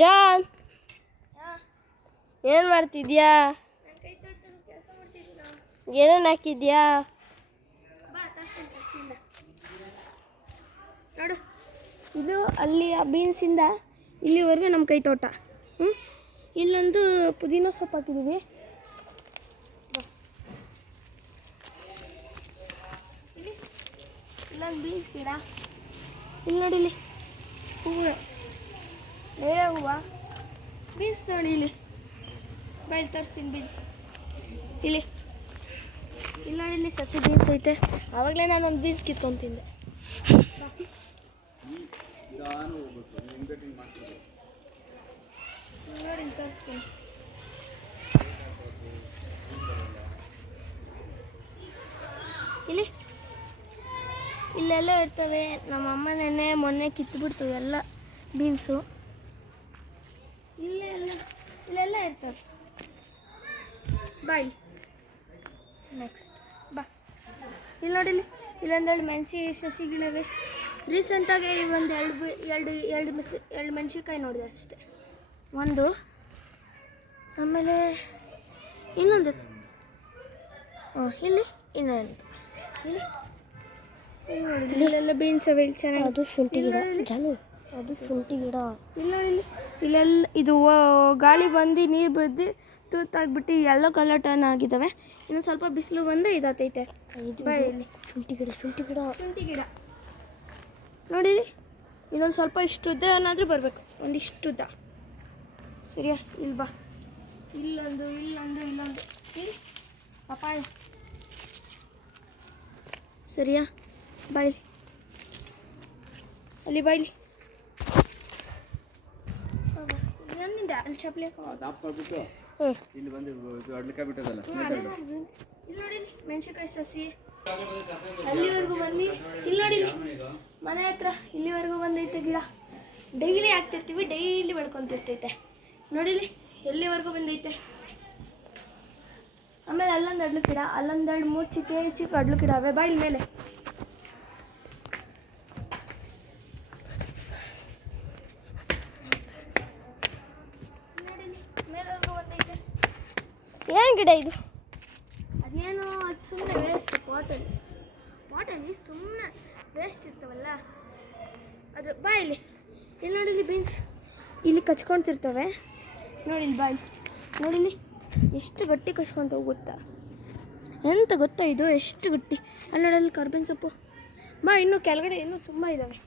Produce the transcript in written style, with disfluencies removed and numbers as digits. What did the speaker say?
John ಏನು ಮಾಡ್ತಿದ್ಯಾ? ಏನೇನು ಹಾಕಿದ್ಯಾ? ನೋಡು, ಇದು ಅಲ್ಲಿ ಆ ಬೀನ್ಸಿಂದ ಇಲ್ಲಿವರೆಗೂ ನಮ್ಮ ಕೈ ತೋಟ. ಇಲ್ಲೊಂದು ಪುದೀನ ಸೊಪ್ಪು ಹಾಕಿದ್ದೀವಿ. ಇಲ್ಲೊಂದು ಬೀನ್ಸ್ ಗಿಡ. ಇಲ್ಲಿ ನೋಡಿ, ಇಲ್ಲಿ ಹೂವು, ಬೇರೆ ಹೂವು. ಬೀನ್ಸ್ ನೋಡಿ, ಇಲ್ಲಿ ಬಯಲು ತರಿಸ್ತೀನಿ ಬೀನ್ಸ್. ಇಲ್ಲಿ ನೋಡಿ, ಇಲ್ಲಿ ಸಸಿ ಬೀನ್ಸ್ ಐತೆ. ಆವಾಗಲೇ ನಾನೊಂದು ಬೀನ್ಸ್ ಕಿತ್ಕೊಂಡು ತಿಂದೆ. ನೋಡಿ, ತರಿಸ್ತೀನಿ. ಇಲ್ಲೆಲ್ಲ ಇರ್ತವೆ. ನಮ್ಮ ಅಮ್ಮ ಮೊನ್ನೆ ಕಿತ್ಬಿಡ್ತು ಎಲ್ಲ ಬೀನ್ಸು. ಇಲ್ಲೆಲ್ಲ ಇರ್ತವೆ. ಬಾಯ್ ನೆಕ್ಸ್ಟ್ ಬಾ. ಇಲ್ಲಿ ನೋಡಿ, ಇಲ್ಲೊಂದೆರಡು ಮೆಣಸಿ ಸಸಿಗಳಿವೆ. ರೀಸೆಂಟಾಗಿ ಒಂದು ಎರಡು ಮೆಣಸಿನ್ಕಾಯಿ ನೋಡಿದೆ ಅಷ್ಟೆ. ಒಂದು, ಆಮೇಲೆ ಇನ್ನೊಂದು. ಇಲ್ಲಿ ಇನ್ನೊಂದು. ನೋಡಿ, ಇಲ್ಲೆಲ್ಲ ಬೀನ್ಸ್ ಅವೆ. ಇಲ್ಲಿ ಚೆನ್ನಾಗಿ. ಅದು ಶುಂಠಿ ಗಿಡ. ಅದು ಶುಂಠಿ ಗಿಡ. ಇಲ್ಲಿ ನೋಡಿ, ಇಲ್ಲೆಲ್ಲ ಇದು ಗಾಳಿ ಬಂದು ನೀರು ಬಿದ್ದು ತೂತಾಗ್ಬಿಟ್ಟು ಎಲ್ಲೋ ಕಲರ್ ಟರ್ನ್ ಆಗಿದ್ದಾವೆ. ಇನ್ನು ಸ್ವಲ್ಪ ಬಿಸಿಲು ಬಂದು ಇದಾತೈತೆ. ಇಲ್ಲಿ ಶುಂಠಿ ಗಿಡ ನೋಡಿ. ಇನ್ನೊಂದು ಸ್ವಲ್ಪ ಇಷ್ಟುದ್ದ ಏನಾದರೂ ಬರಬೇಕು. ಒಂದಿಷ್ಟುದ್ದ. ಸರಿಯಾ? ಇಲ್ಲಿ ಬಾ. ಇಲ್ಲೊಂದು ಇಲ್ಲಿ ಪಪ್ಪಾಯ. ಸರಿಯಾ? ಬಾಯ್ ಅಲ್ಲಿ ಬಾಯ್ಲಿ. ನನ್ನಿಂದ ಅಲ್ಲಿ ಚಪ್ಪಲಿ ಇಲ್ಲಿ ನೋಡಿ, ಮೆಣಸಿನ್ಕಾಯಿ ಸಸಿ ಅಲ್ಲಿವರೆಗೂ ಬಂದು. ಇಲ್ಲಿ ನೋಡಿ, ಮನೆ ಹತ್ರ ಇಲ್ಲಿವರೆಗೂ ಬಂದೈತೆ ಗಿಡ. ಡೈಲಿ ಹಾಕ್ತಿರ್ತೀವಿ, ಡೈಲಿ ಬೆಳ್ಕೊತಿರ್ತೈತೆ. ನೋಡಿಲಿ ಎಲ್ಲಿವರೆಗೂ ಬಂದೈತೆ. ಆಮೇಲೆ ಅಲ್ಲೊಂದು ಅಡ್ಲು ಗಿಡ, ಅಲ್ಲೊಂದೆರಡು 3 ಚಿಕ್ಕ ಅಡ್ಲು ಗಿಡ ಅವೆ. ಬಾ ಇಲ್ಲಿ ಮೇಲೆ. ಮೇಲೆವರೆಗೂ ಬಂದೈತೆ. ಏನು ಗಿಡ ಇದು? ಅದೇನೋ ಅದು ಸುಮ್ಮನೆ ವೇಸ್ಟ್. ಪಾಟಲ್ಲಿ ಸುಮ್ಮನೆ ವೇಸ್ಟ್ ಇರ್ತಾವಲ್ಲ ಅದು. ಬಾ ಇಲ್ಲಿ ನೋಡಿ, ಬೀನ್ಸ್ ಇಲ್ಲಿ ಕಚ್ಕೊತಿರ್ತವೆ. ನೋಡಿ ಬಾಯ್. ನೋಡಿಲಿ ಎಷ್ಟು ಗಟ್ಟಿ ಕಚ್ಕೊತಾವೆ ಗೊತ್ತಾ? ಎಂತ ಗೊತ್ತಾ ಇದು ಎಷ್ಟು ಗಟ್ಟಿ? ಅಲ್ಲಿ ನೋಡಲ್ಲಿ ಕರ್ಬೇವಿನ ಸೊಪ್ಪು. ಬಾ, ಇನ್ನೂ ಕೆಳಗಡೆ ಇನ್ನೂ ತುಂಬ ಇದ್ದಾವೆ.